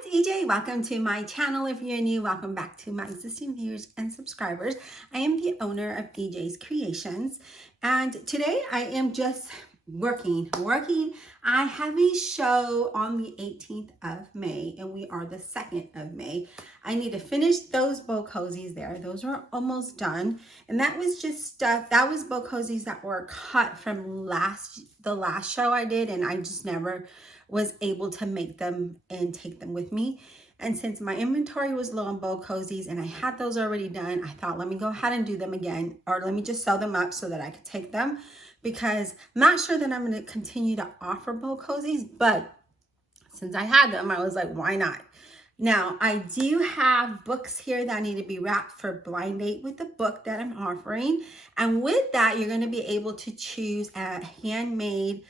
it's EJ. Welcome to my channel. If you're new, welcome back to my existing viewers and subscribers. I am the owner of EJ's Creations, and today I am just working. I have a show on the 18th of May, and we are the 2nd of May. I need to finish those bow cozies there. Those are almost done, and that was just stuff. That was bow cozies that were cut from the last show I did, and I just never was able to make them and take them with me. And since my inventory was low on bow cozies and I had those already done, I thought, let me go ahead and do them again, or let me just sew them up so that I could take them, because I'm not sure that I'm going to continue to offer bow cozies, but since I had them, I was like, why not? Now, I do have books here that need to be wrapped for blind date with the book that I'm offering. And with that, you're going to be able to choose a handmade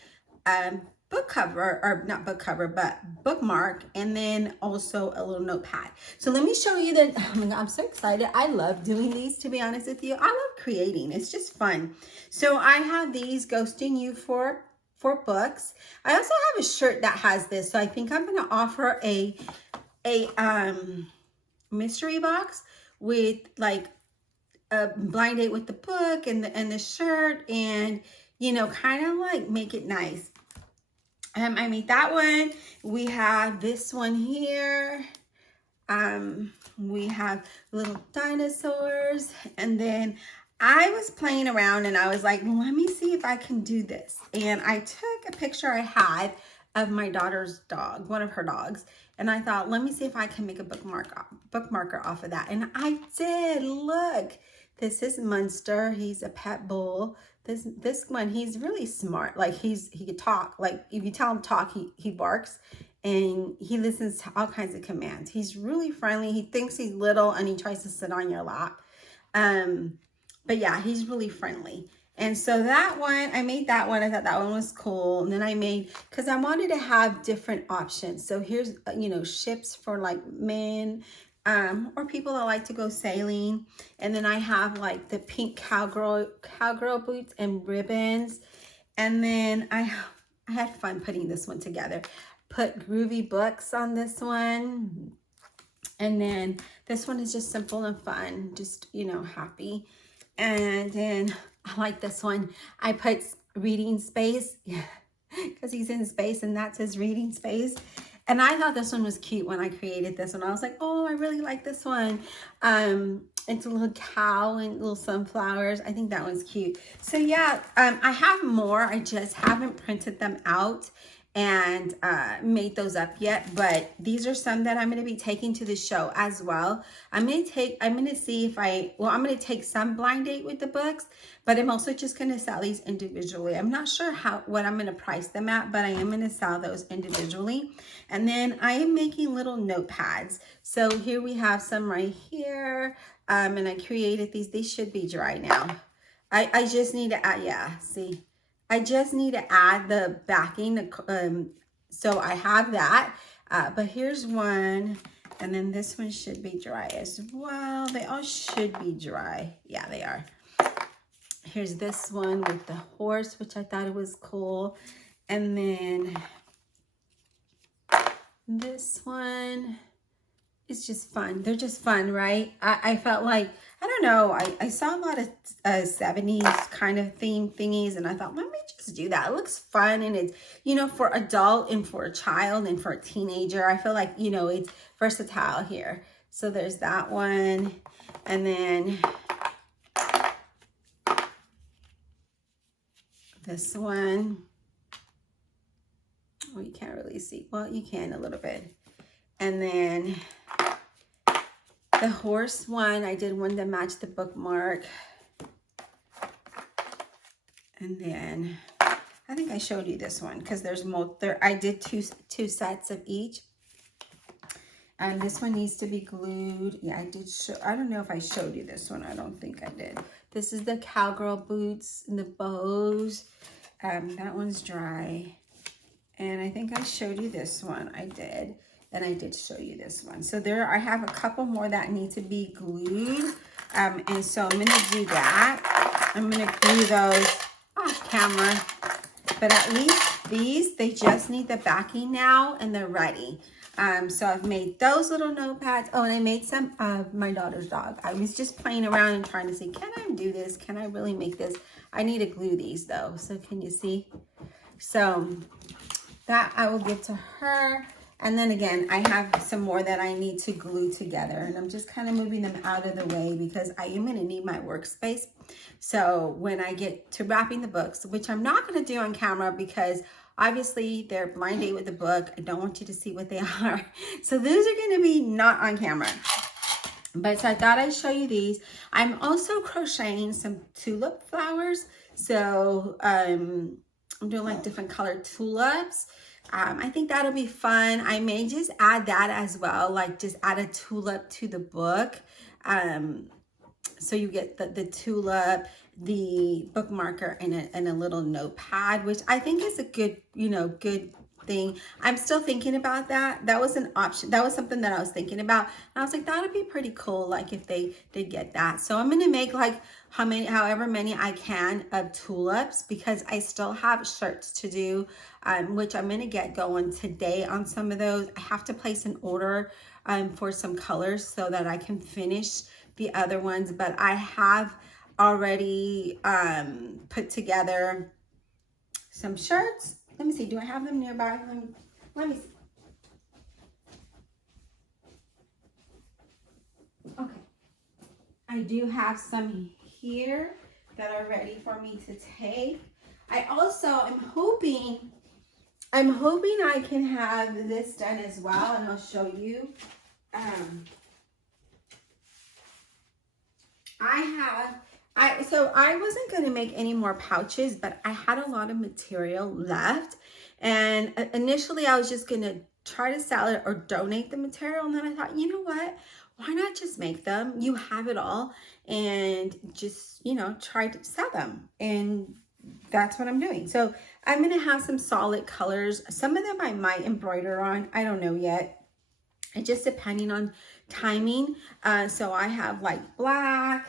book cover, or not book cover, but bookmark, and then also a little notepad. So let me show you that. Oh my God, I'm so excited. I love doing these, to be honest with you. I love creating. It's just fun. So I have these Ghosting You for books. I also have a shirt that has this. So I think I'm going to offer a mystery box with like a blind date with the book and the shirt, and you know, kind of like make it nice. I made that one. We have this one here. We have little dinosaurs. And then I was playing around and I was like, let me see if I can do this. And I took a picture I had of my daughter's dog, one of her dogs. And I thought, let me see if I can make a bookmarker off of that. And I did. Look, this is Munster. He's a pet bull. This one, he's really smart. Like he could talk. Like if you tell him talk, he barks, and he listens to all kinds of commands. He's really friendly. He thinks he's little and he tries to sit on your lap. But yeah, he's really friendly. And so that one, I made that one. I thought that one was cool. And then I made, because I wanted to have different options. So here's, you know, ships for like men, or people that like to go sailing. And then I have like the pink cowgirl boots and ribbons. And then I had fun putting this one together. Put groovy books on this one. And then this one is just simple and fun, just, you know, happy. And then I like this one. I put reading space because he's in space and that's his reading space. And I thought this one was cute when I created this one. I was like, oh, I really like this one. It's a little cow and little sunflowers. I think that one's cute. So yeah, I have more. I just haven't printed them out and made those up yet. But these are some that I'm going to be taking to the show as well. I'm going to see if I'm going to take some blind date with the books, but I'm also just going to sell these individually. I'm not sure what I'm going to price them at, but I am going to sell those individually. And then I am making little notepads. So here we have some right here. And I created these. These should be dry now. I just need to add, yeah, see. I just need to add the backing. So I have that. But here's one. And then this one should be dry as well. They all should be dry. Yeah, they are. Here's this one with the horse, which I thought it was cool. And then this one is just fun. They're just fun, right? I felt like, I don't know, I saw a lot of 70s kind of theme thingies, and I thought, let me just do that. It looks fun, and it's, you know, for adult and for a child and for a teenager. I feel like, you know, it's versatile here. So there's that one. And then this one. Oh, you can't really see. Well, you can a little bit. And then the horse one, I did one that matched the bookmark. And then I think I showed you this one because there's more. I did two sets of each. And this one needs to be glued. Yeah, I did show. I don't know if I showed you this one. I don't think I did. This is the cowgirl boots and the bows. That one's dry. And I think I showed you this one. I did. And I did show you this one. So I have a couple more that need to be glued. And so I'm going to do that. I'm going to glue those off camera. But at least these, they just need the backing now and they're ready. So I've made those little notepads. Oh, and I made some of my daughter's dog. I was just playing around and trying to see, can I do this? Can I really make this? I need to glue these though. So can you see? So that I will give to her. And then again, I have some more that I need to glue together, and I'm just kind of moving them out of the way because I am going to need my workspace. So when I get to wrapping the books, which I'm not going to do on camera because obviously they're blind date with the book. I don't want you to see what they are. So those are going to be not on camera. But so I thought I'd show you these. I'm also crocheting some tulip flowers. So I'm doing like different colored tulips. I think that'll be fun. I may just add that as well, like just add a tulip to the book. So you get the tulip, the bookmarker, and a little notepad, which I think is a good, good thing. I'm still thinking about that. That was an option. That was something that I was thinking about. And I was like, that would be pretty cool, like if they did get that. So I'm going to make like however many I can of tulips, because I still have shirts to do, which I'm going to get going today on some of those. I have to place an order for some colors so that I can finish the other ones, but I have already put together some shirts. Let me see, do I have them nearby? Let me see. Okay, I do have some here that are ready for me to take. I also am hoping I can have this done as well, and I'll show you. So I wasn't going to make any more pouches, but I had a lot of material left. And initially I was just going to try to sell it or donate the material. And then I thought, you know what? Why not just make them? You have it all, and just, try to sell them. And that's what I'm doing. So I'm going to have some solid colors. Some of them I might embroider on. I don't know yet. It's just depending on timing. So I have like black.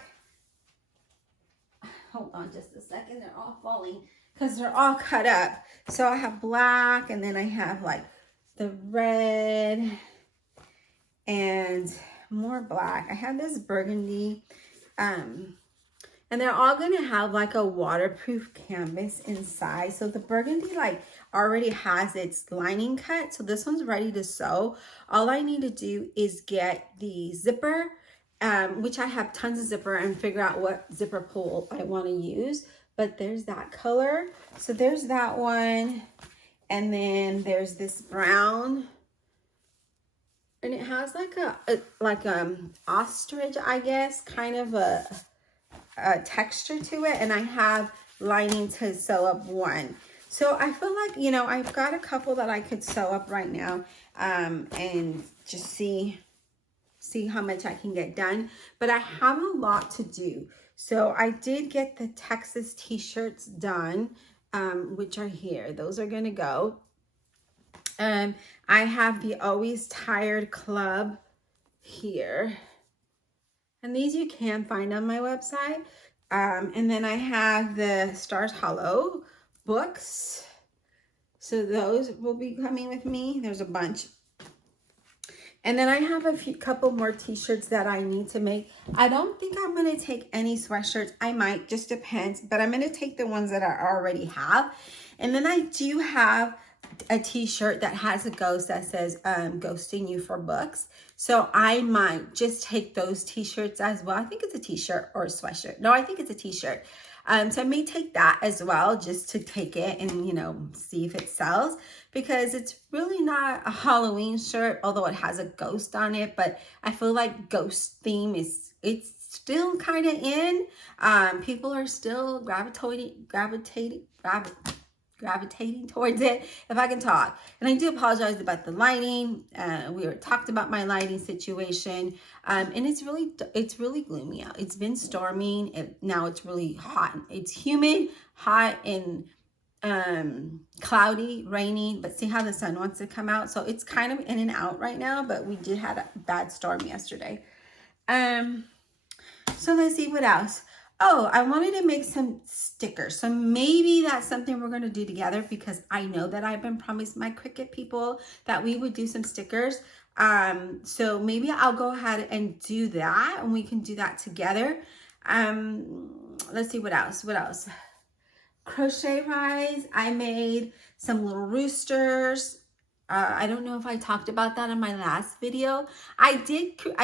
Hold on just a second. They're all falling because they're all cut up. So I have black, and then I have like the red and more black. I have this burgundy. And they're all going to have like a waterproof canvas inside. So the burgundy like already has its lining cut. So this one's ready to sew. All I need to do is get the zipper, which I have tons of zipper, and figure out what zipper pull I want to use. But there's that color. So there's that one. And then there's this brown. And it has like a ostrich, I guess, kind of a texture to it. And I have lining to sew up one. So I feel like, I've got a couple that I could sew up right now, and just see how much I can get done. But I have a lot to do. So I did get the Texas t-shirts done, which are here. Those are going to go. I have the Always Tired Club here. And these you can find on my website. And then I have the Stars Hollow books. So those will be coming with me. There's a bunch. And then I have a couple more t-shirts that I need to make. I don't think I'm going to take any sweatshirts. I might, just depends. But I'm going to take the ones that I already have. And then I do have a t-shirt that has a ghost that says ghosting you for books. So I might just take those t-shirts as well. I think it's a t-shirt or a sweatshirt. No, I think it's a t-shirt. So I may take that as well, just to take it and, see if it sells, because it's really not a Halloween shirt, although it has a ghost on it. But I feel like ghost theme it's still kind of in. People are still gravitating towards it, if I can talk. And I do apologize about the lighting. We talked about my lighting situation, and it's really gloomy out. It's been storming. Now it's really hot. It's humid, hot, and cloudy, raining. But see how the sun wants to come out. So it's kind of in and out right now. But we did have a bad storm yesterday. So let's see what else. Oh, I wanted to make some stickers. So maybe that's something we're going to do together, because I know that I've been promised my Cricut people that we would do some stickers. So maybe I'll go ahead and do that, and we can do that together. Let's see what else. What else? Crochet wise, I made some little roosters. I don't know if I talked about that in my last video. I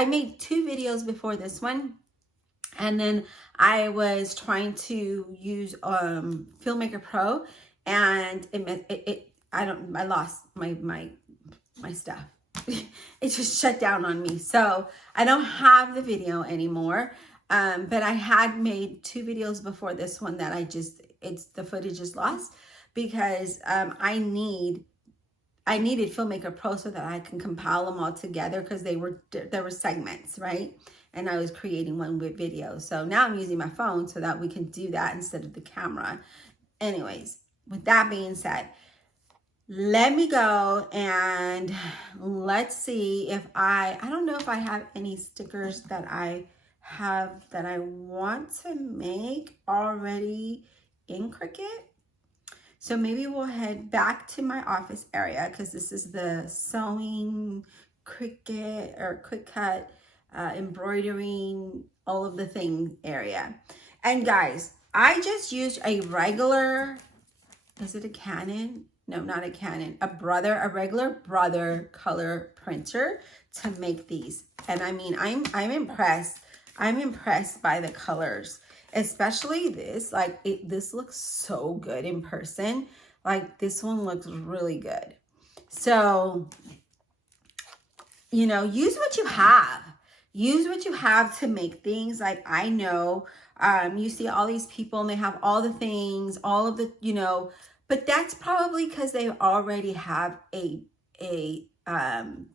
made 2 videos before this one. And then I was trying to use Filmmaker Pro, and I lost my stuff. It just shut down on me. So I don't have the video anymore. But I had made 2 videos before this one that the footage is lost, because I needed Filmmaker Pro so that I can compile them all together, because there were segments, right? And I was creating one with video. So now I'm using my phone so that we can do that instead of the camera. Anyways, with that being said, let me go and let's see if I don't know if I have any stickers that I want to make already in Cricut. So maybe we'll head back to my office area, because this is the sewing Cricut or Cricut, embroidering, all of the things area. And guys, I just used a regular, is it a Canon? No, not a Canon, a regular Brother color printer to make these. And I mean, I'm impressed. I'm impressed by the colors, especially this. Like, this looks so good in person. Like, this one looks really good. So, you know, use what you have. Use what you have to make things. Like, I know you see all these people and they have all the things, all of the, you know, but that's probably because they already have a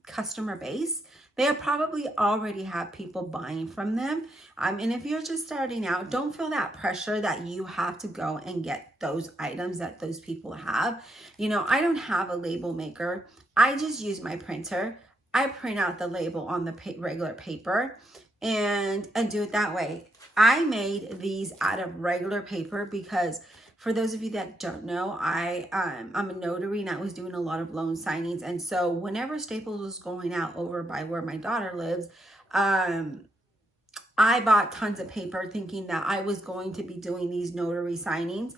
customer base. They probably already have people buying from them. And if you're just starting out, don't feel that pressure that you have to go and get those items that those people have. You know, I don't have a label maker. I just use my printer. I print out the label on the regular paper and do it that way. I made these out of regular paper because, for those of you that don't know, I'm a notary and I was doing a lot of loan signings. And so whenever Staples was going out over by where my daughter lives, I bought tons of paper thinking that I was going to be doing these notary signings.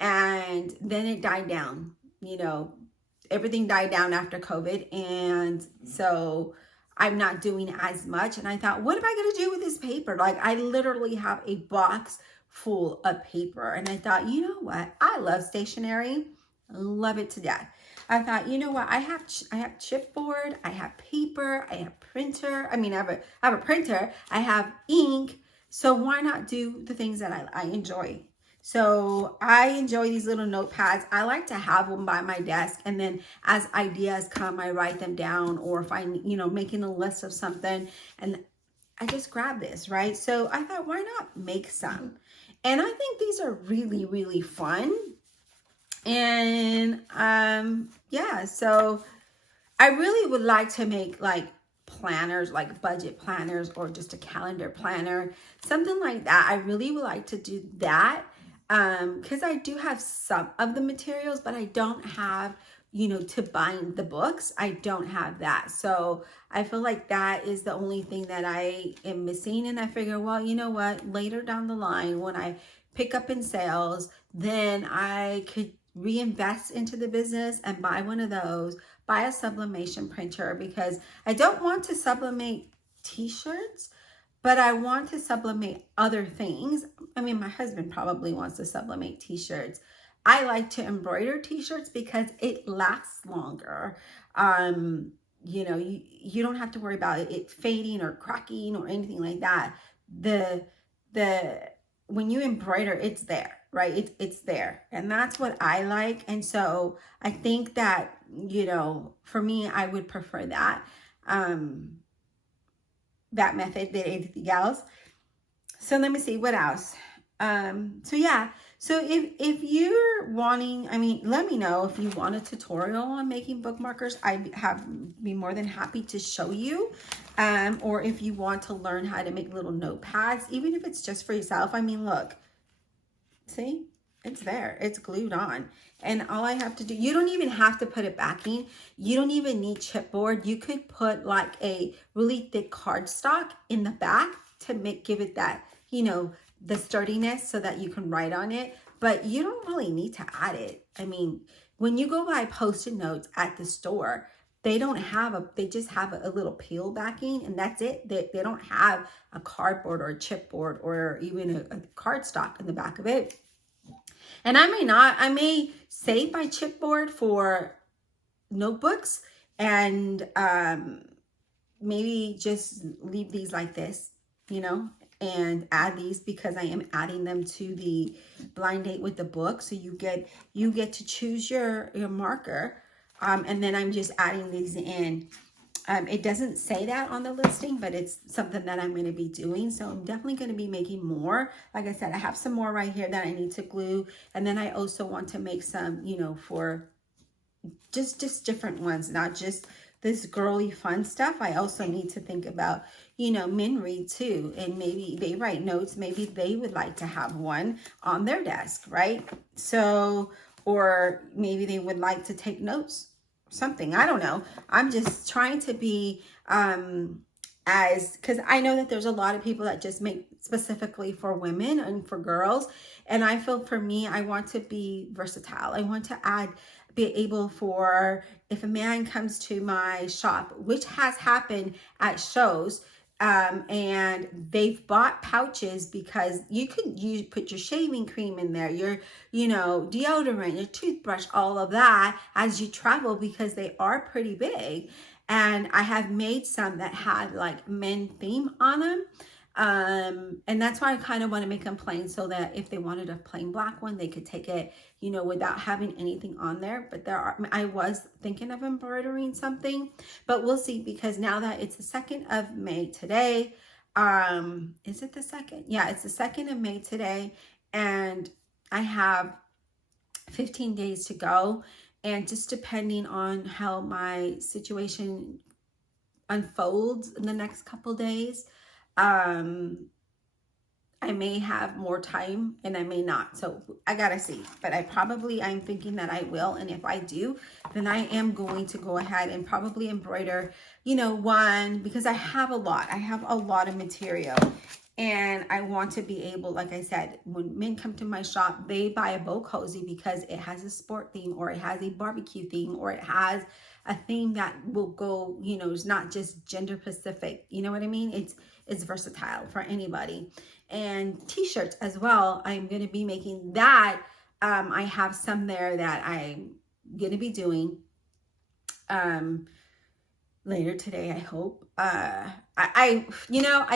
And then it died down, you know, everything died down after COVID. And so I'm not doing as much. And I thought, what am I going to do with this paper? Like, I literally have a box full of paper. And I thought, you know what? I love stationery. I love it to death. I thought, you know what? I have chipboard, I have paper, I have printer. I mean, I have a printer, I have ink. So why not do the things that I enjoy? So I enjoy these little notepads. I like to have them by my desk, and then as ideas come, I write them down, or if I'm, you know, making a list of something, and I just grab this, right? So I thought, why not make some? And I think these are really, really fun. And yeah, so I really would like to make like planners, like budget planners, or just a calendar planner, something like that. I really would like to do that, because I do have some of the materials, but I don't have, you know, to bind the books. I don't have that. So I feel like that is the only thing that I am missing. And I figure, well, you know what, later down the line, when I pick up in sales, then I could reinvest into the business and buy one of those, buy a sublimation printer, because I don't want to sublimate t-shirts, but I want to sublimate other things. I mean, my husband probably wants to sublimate t-shirts. I like to embroider t-shirts because it lasts longer. You know, you don't have to worry about it fading or cracking or anything like that. When you embroider, it's there, right? It's there. And that's what I like. And so I think that, you know, for me, I would prefer that method than anything else. So let me see what else. So yeah, so if you're wanting, I mean, let me know if you want a tutorial on making bookmarkers. I'd be more than happy to show you. Or if you want to learn how to make little notepads, even if it's just for yourself. I mean, look, see, it's there, it's glued on. And all I have to do, you don't even have to put a backing. You don't even need chipboard. You could put like a really thick cardstock in the back to give it that, you know, the sturdiness so that you can write on it. But you don't really need to add it. I mean, when you go buy Post-it notes at the store, they don't have they just have a little peel backing, and that's it. They don't have a cardboard or a chipboard or even a cardstock in the back of it. And I may save my chipboard for notebooks and maybe just leave these like this, you know, and add these because I am adding them to the blind date with the book. So you get to choose your marker, and then I'm just adding these in. It doesn't say that on the listing, but it's something that I'm going to be doing. So I'm definitely going to be making more. Like I said, I have some more right here that I need to glue. And then I also want to make some, you know, for just different ones, not just this girly fun stuff. I also need to think about, you know, men read too, and maybe they write notes. Maybe they would like to have one on their desk, right? So, or maybe they would like to take notes, something, I don't know. I'm just trying to be because I know that there's a lot of people that just make specifically for women and for girls, and I feel for me, I want to be versatile. I want to be able for, if a man comes to my shop, which has happened at shows, and they've bought pouches because you could put your shaving cream in there, your, you know, deodorant, your toothbrush, all of that as you travel, because they are pretty big. And I have made some that had like men theme on them. And that's why I kind of want to make them plain, so that if they wanted a plain black one, they could take it, you know, without having anything on there. But I was thinking of embroidering something, but we'll see, because now that it's the 2nd of May today, is it the 2nd? Yeah, it's the 2nd of May today. And I have 15 days to go. And just depending on how my situation unfolds in the next couple days, I may have more time and I may not. So I gotta see, but I'm thinking that I will. And if I do, then I am going to go ahead and probably embroider, you know, one, because I have a lot of material, and I want to be able, like I said, when men come to my shop, they buy a bow cozy because it has a sport theme, or it has a barbecue theme, or it has a theme that will go, you know, it's not just gender specific. You know what I mean? It's versatile for anybody. And t-shirts as well. I'm going to be making that. I have some there that I'm going to be doing later today, I hope. I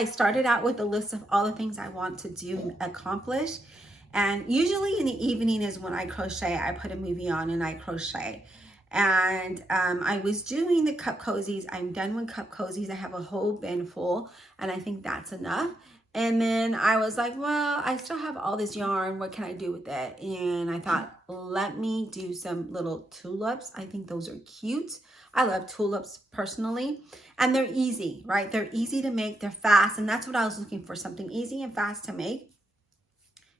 started out with a list of all the things I want to do and accomplish. And usually in the evening is when I crochet. I put a movie on and I crochet. And I was doing the cup cozies. I'm done with cup cozies. I have a whole bin full, and I think that's enough. And then I was like, well, I still have all this yarn. What can I do with it? And I thought, let me do some little tulips. I think those are cute. I love tulips personally, and they're easy, right? They're easy to make. They're fast. And that's what I was looking for, something easy and fast to make.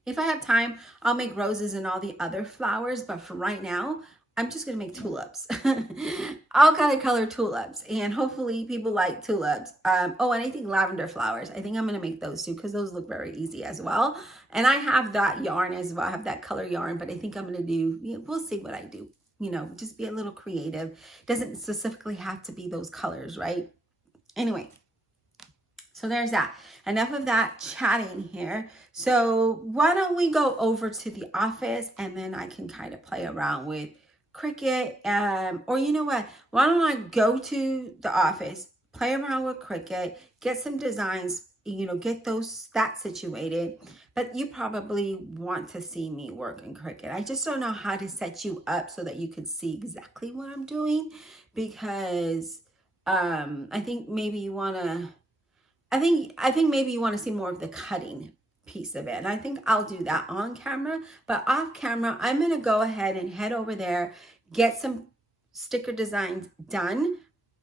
If I have time, I'll make roses and all the other flowers. But for right now, I'm just going to make tulips, all color tulips, and hopefully people like tulips. Oh, and I think lavender flowers. I think I'm going to make those too, because those look very easy as well. And I have that yarn as well. I have that color yarn, but I think I'm going to do, we'll see what I do. You know, just be a little creative. Doesn't specifically have to be those colors, right? Anyway, so there's that. Enough of that chatting here. So why don't we go over to the office, and then I can kind of play around with Cricut, or you know what, why don't I go to the office, play around with Cricut, get some designs, you know, get that situated. But you probably want to see me work in Cricut. I just don't know how to set you up so that you could see exactly what I'm doing, because I think maybe you want to, I think maybe you want to see more of the cutting piece of it. And I think I'll do that on camera, but off camera, I'm going to go ahead and head over there, get some sticker designs done.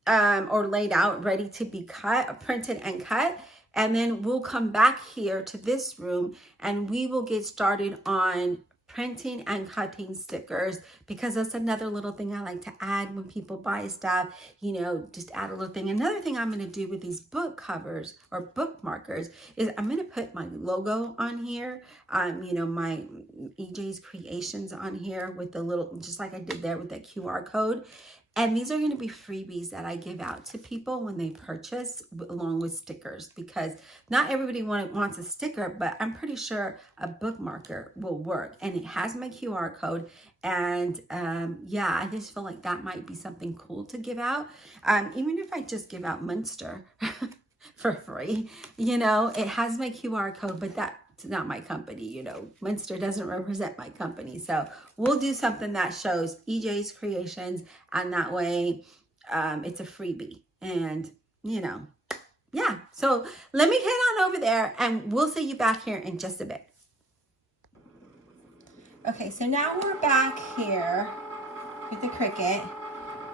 or laid out, ready to be cut, printed and cut. And then we'll come back here to this room and we will get started on printing and cutting stickers, because that's another little thing I like to add when people buy stuff, you know, just add a little thing. Another thing I'm going to do with these book covers or book markers is I'm going to put my logo on here, you know, my EJ's Creations on here with the little, just like I did there with that QR code. And these are going to be freebies that I give out to people when they purchase, along with stickers, because not everybody wants a sticker, but I'm pretty sure a bookmarker will work. And it has my QR code. And yeah, I just feel like that might be something cool to give out. Even if I just give out Munster for free, you know, it has my QR code, but that's not my company, you know, Munster doesn't represent my company. So we'll do something that shows EJ's Creations, and that way it's a freebie. And, you know, yeah. So let me head on over there and we'll see you back here in just a bit. Okay, so now we're back here with the Cricut.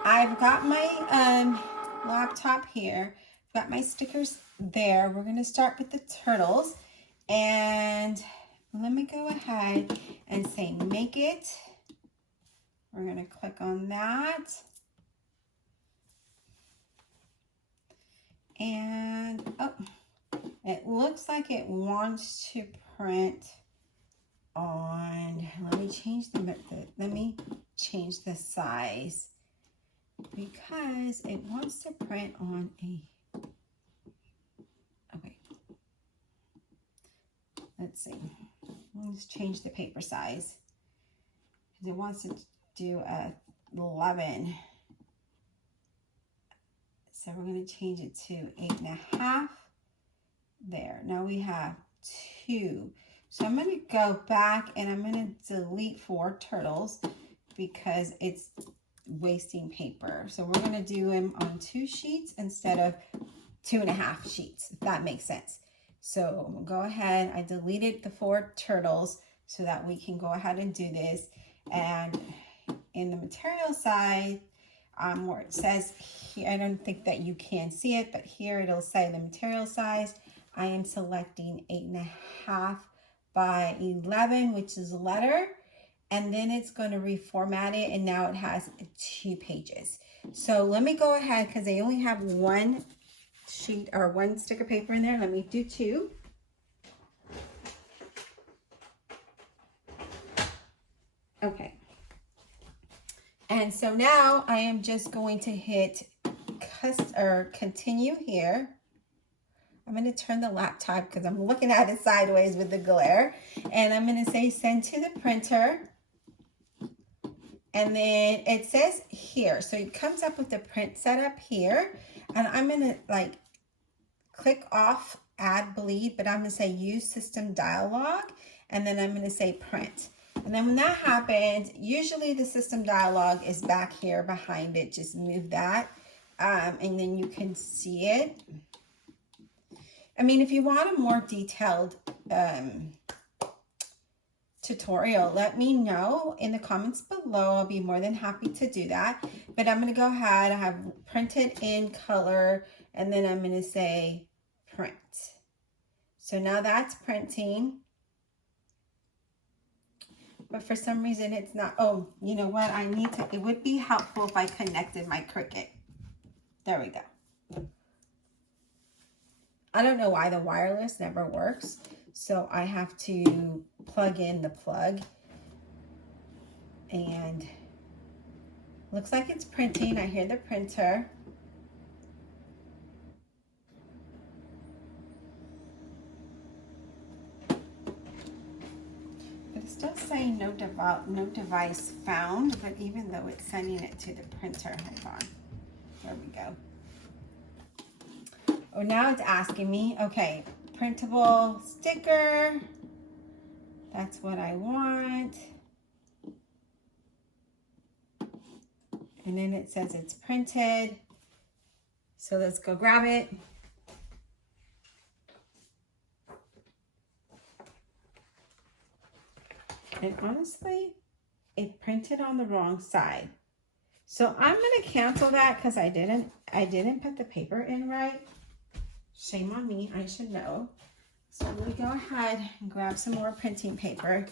I've got my laptop here. I've got my stickers there. We're going to start with the turtles. And let me go ahead and say make it. We're going to click on that. And oh, it looks like it wants to print on, let me change the size, because it wants to print on a, okay. Let's see, let's change the paper size, because it wants to do a 11. So we're going to change it to 8.5. There, now we have 2. So I'm going to go back and I'm going to delete 4 turtles because it's wasting paper. So we're going to do them on 2 sheets instead of 2.5 sheets, if that makes sense. So we'll go ahead, I deleted the 4 turtles so that we can go ahead and do this. And in the material side, where it says here, I don't think that you can see it, but here it'll say the material size. I am selecting 8.5 by 11, which is letter. And then it's going to reformat it. And now it has 2 pages. So let me go ahead, because they only have 1 sheet or 1 sticker paper in there. Let me do 2. Okay. And so now I am just going to hit continue here. I'm going to turn the laptop because I'm looking at it sideways with the glare. And I'm going to say send to the printer. And then it says here. So it comes up with the print setup here. And I'm going to like click off add bleed, but I'm going to say use system dialog. And then I'm going to say print. And then when that happens, usually the system dialog is back here behind it. Just move that. And then you can see it. I mean, if you want a more detailed tutorial, let me know in the comments below. I'll be more than happy to do that. But I'm going to go ahead. I have printed in color, and then I'm going to say print. So now that's printing. But for some reason it's not. Oh, you know what? I need to, it would be helpful if I connected my Cricut. There we go. I don't know why the wireless never works. So I have to plug in the plug. And looks like it's printing. I hear the printer. It's still saying no device found, but even though it's sending it to the printer, hold on, there we go. Oh, now it's asking me, okay, printable sticker, that's what I want. And then it says it's printed, so let's go grab it. And honestly, it printed on the wrong side. So I'm going to cancel that because I didn't I didn't put the paper in right. Shame on me, I should know. So I'm gonna go ahead and grab some more printing paper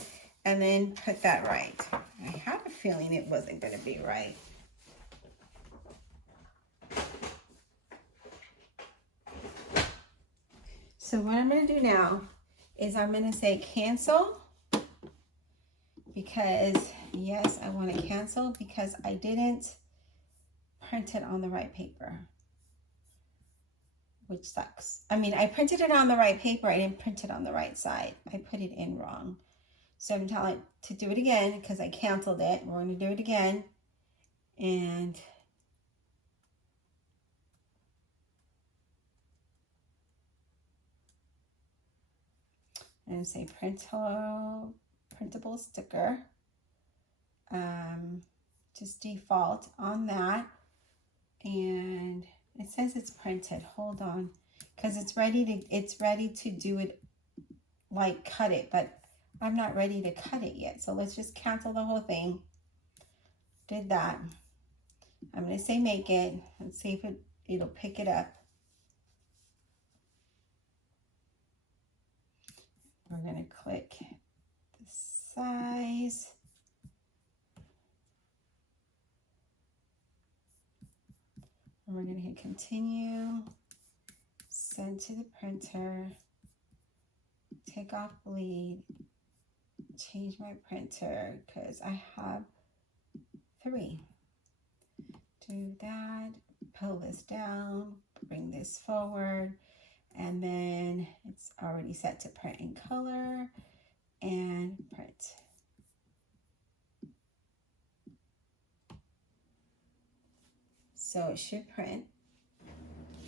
and then put that right. I had a feeling it wasn't gonna be right. So what I'm gonna do now is I'm gonna say cancel, because yes, I wanna cancel because I didn't print it on the right paper, which sucks. I mean, I printed it on the right paper, I didn't print it on the right side. I put it in wrong. So I'm telling it to do it again because I canceled it. We're gonna do it again. And I'm gonna say printable sticker. Just default on that. And it says it's printed. Hold on, because it's ready to do it, like cut it, but I'm not ready to cut it yet. So let's just cancel the whole thing. Did that. I'm gonna say make it. Let's see if it'll pick it up. We're gonna click the size. And we're gonna hit continue, send to the printer, take off bleed, change my printer because I have 3. Do that, pull this down, bring this forward, and then it's already set to print in color and print. So it should print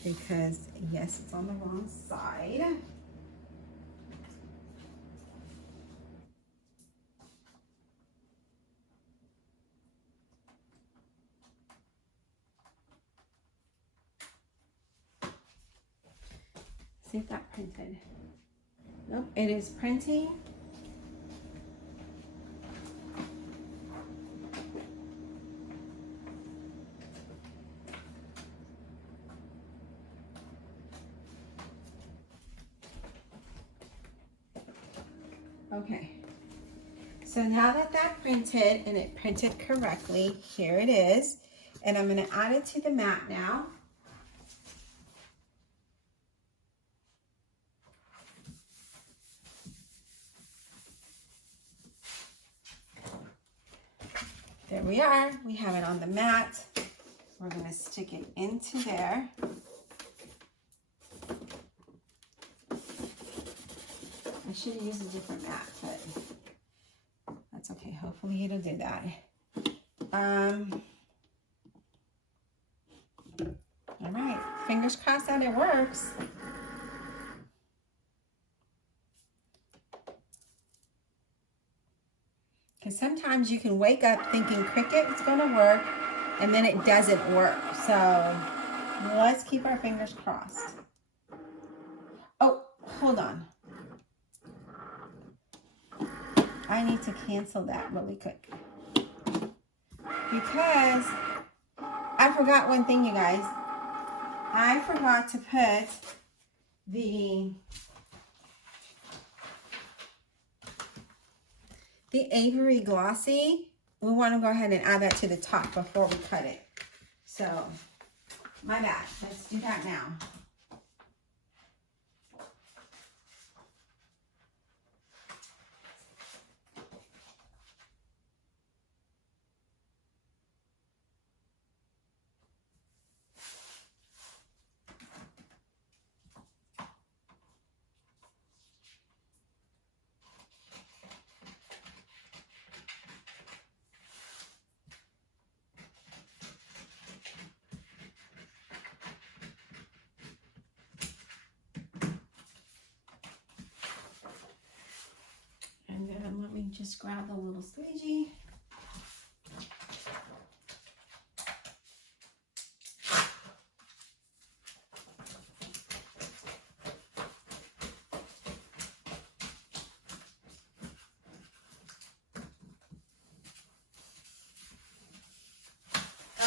because yes, it's on the wrong side. See if that printed. Nope, it is printing. Okay, so now that printed and it printed correctly, here it is. And I'm gonna add it to the mat now. There we are, we have it on the mat. We're gonna stick it into there. I should have used a different mat, but that's okay. Hopefully it'll do that. All right, fingers crossed that it works. Because sometimes you can wake up thinking Cricut is gonna work, and then it doesn't work. So let's keep our fingers crossed. Oh, hold on. I need to cancel that really quick because I forgot one thing, you guys. I forgot to put the Avery Glossy. We want to go ahead and add that to the top before we cut it. So, my bad. Let's do that now. And then let me just grab the little squeegee.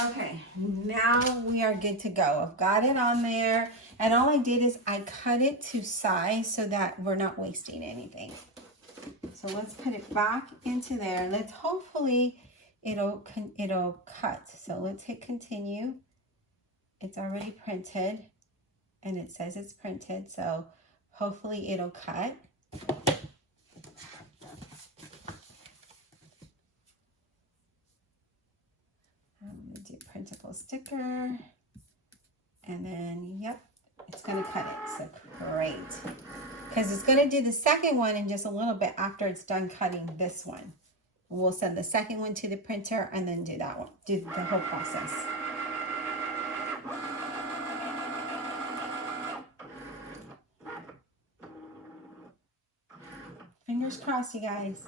Okay, now we are good to go. I've got it on there, and all I did is I cut it to size so that we're not wasting anything. So let's put it back into there. Let's hopefully it'll cut. So let's hit continue. It's already printed, and it says it's printed, so hopefully it'll cut. I'm going to do printable sticker, and then, yep, it's going to cut it. So great. Because it's going to do the second one in just a little bit after it's done cutting this one. We'll send the second one to the printer and then do that one, do the whole process. Fingers crossed, you guys.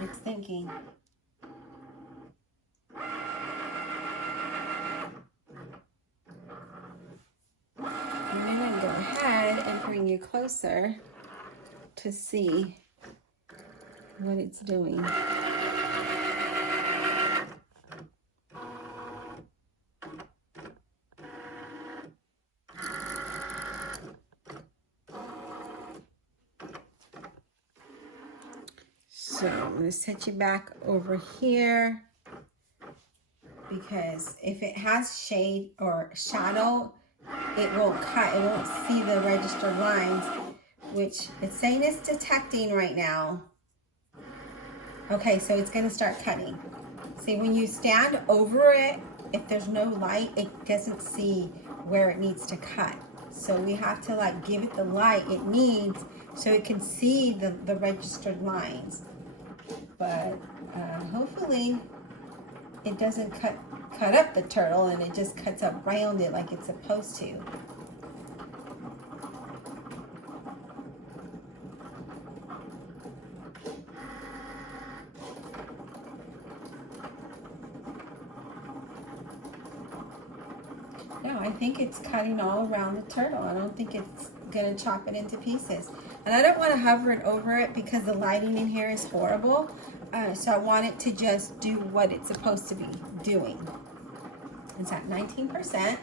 It's thinking. I'm going to go ahead and bring you closer to see what it's doing. So I'm going to set you back over here, because if it has shade or shadow, it won't cut. It won't see the registered lines, which it's saying it's detecting right now. Okay, so it's going to start cutting. See, when you stand over it, if there's no light, it doesn't see where it needs to cut. So we have to like give it the light it needs so it can see the registered lines. But hopefully it doesn't cut up the turtle, and it just cuts up around it like it's supposed to. No, I think it's cutting all around the turtle. I don't think it's gonna chop it into pieces. And I don't want to hover it over it because the lighting in here is horrible. So I want it to just do what it's supposed to be doing. It's at 19%.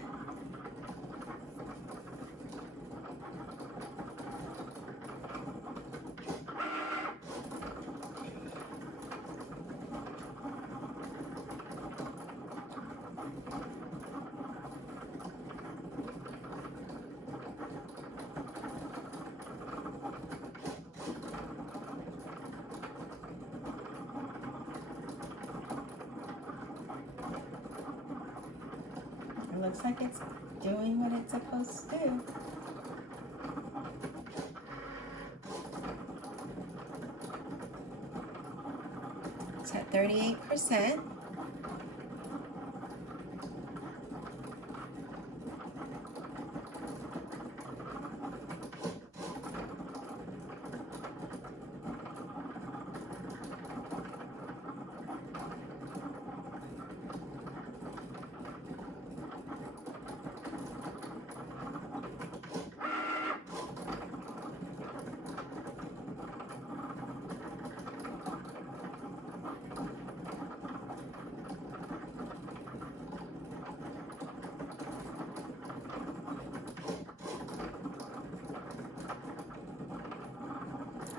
Looks like it's doing what it's supposed to do. It's at 38%.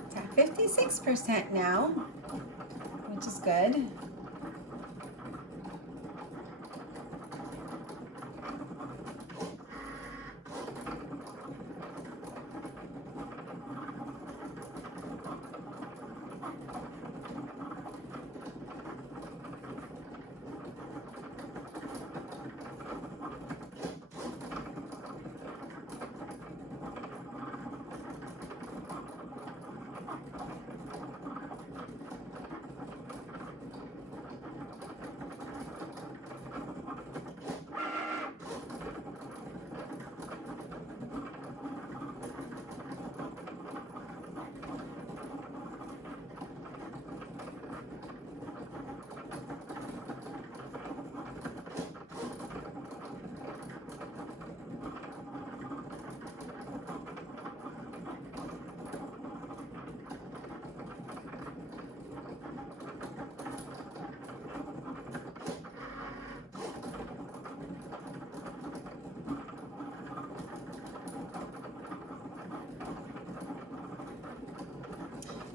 It's at 56% now, which is good.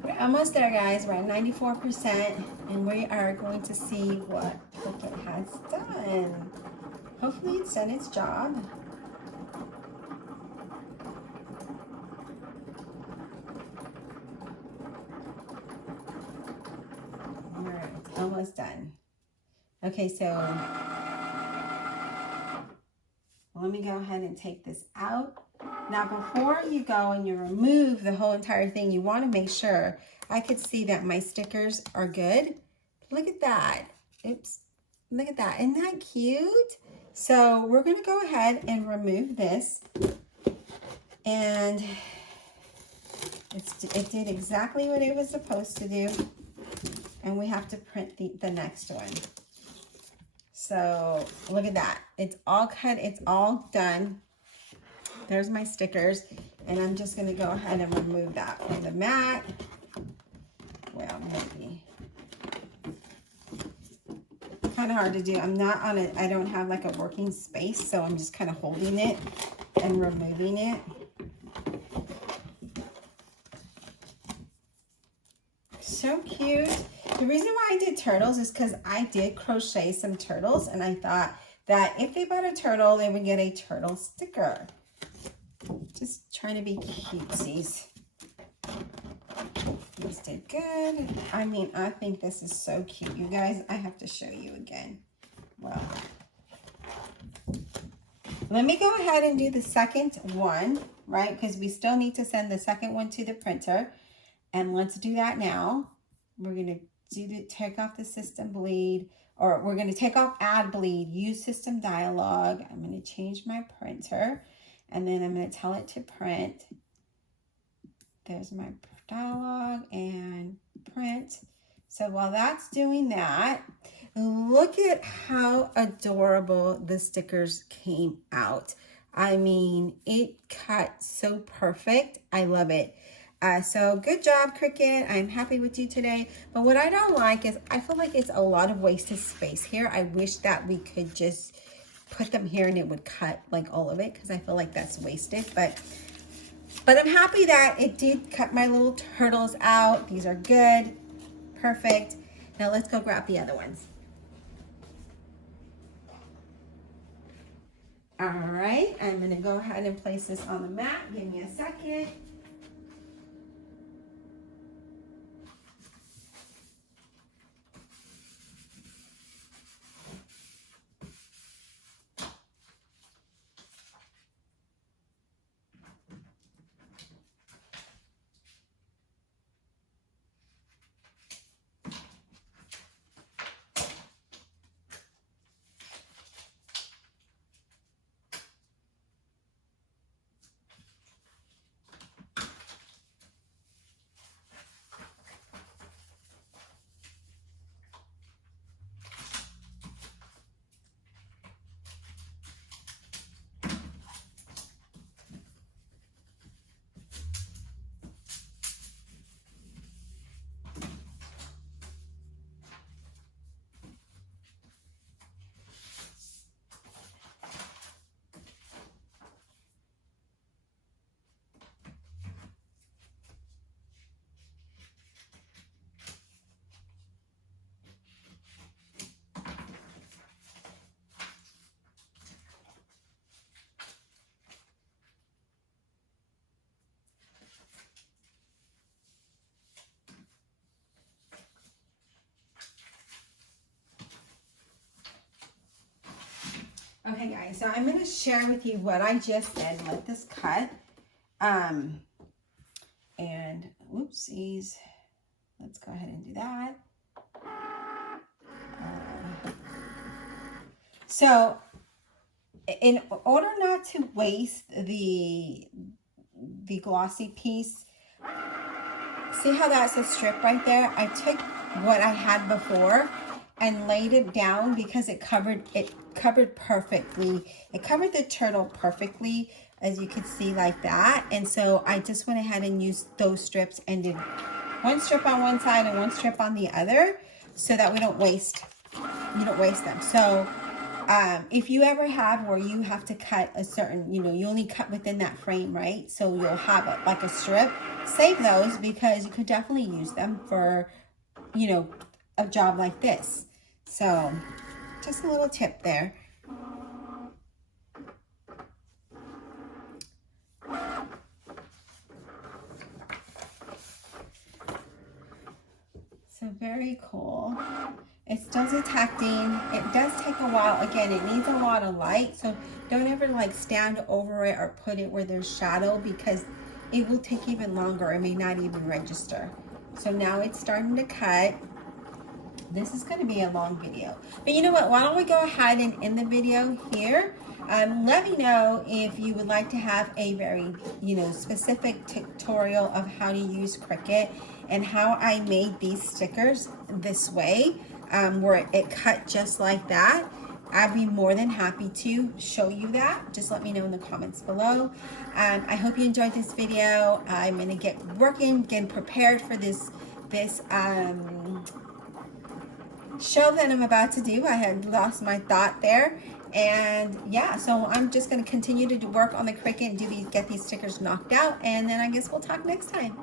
We're almost there, guys. We're at 94%, and we are going to see what Cricut has done. Hopefully it's done its job. All right, it's almost done. Okay, so let me go ahead and take this out. Now, before you go and you remove the whole entire thing, you want to make sure. I could see that my stickers are good. Look at that. Oops. Look at that. Isn't that cute? So we're going to go ahead and remove this. And it did exactly what it was supposed to do. And we have to print the next one. So look at that. It's all cut. It's all done. There's my stickers. And I'm just going to go ahead and remove that from the mat. Well, maybe. Kind of hard to do. I'm not on it. I don't have like a working space. So I'm just kind of holding it and removing it. So cute. The reason why I did turtles is because I did crochet some turtles, and I thought that if they bought a turtle, they would get a turtle sticker. Just trying to be cutesies. These did good. I mean, I think this is so cute. You guys, I have to show you again. Well, let me go ahead and do the second one, right? Because we still need to send the second one to the printer. And let's do that now. We're going to take off the system bleed, or we're going to take off add bleed, use system dialog. I'm going to change my printer, and then I'm going to tell it to print. There's my dialog and print. So while that's doing that, look at how adorable the stickers came out. I mean, it cut so perfect. I love it. So good job, Cricut. I'm happy with you today. But what I don't like is I feel like it's a lot of wasted space here. I wish that we could just put them here and it would cut like all of it, because I feel like that's wasted. But I'm happy that it did cut my little turtles out. These are good. Perfect. Now let's go grab the other ones. All right, I'm going to go ahead and place this on the mat. Give me a second. Okay, guys, so I'm going to share with you what I just did. Let this cut. And whoopsies. Let's go ahead and do that. So in order not to waste the glossy piece, see how that's a strip right there? I took what I had before and laid it down because it covered perfectly. It covered the turtle perfectly, as you can see, like that. And so I just went ahead and used those strips and did one strip on one side and one strip on the other, so that we don't waste them. So if you ever have where you have to cut a certain, you know, you only cut within that frame, right? So you'll have like a strip, save those because you could definitely use them for, you know, a job like this. So just a little tip there. So very cool. It does a tacting. It does take a while. Again, it needs a lot of light. So don't ever like stand over it or put it where there's shadow because it will take even longer. It may not even register. So now it's starting to cut. This is going to be a long video. But you know what? Why don't we go ahead and end the video here. Let me know if you would like to have a very, you know, specific tutorial of how to use Cricut and how I made these stickers this way, where it cut just like that. I'd be more than happy to show you that. Just let me know in the comments below. I hope you enjoyed this video. I'm going to get working, getting prepared for this show that I'm about to do. I had lost my thought there. And yeah, so I'm just going to continue to work on the Cricut and get these stickers knocked out. And then I guess we'll talk next time.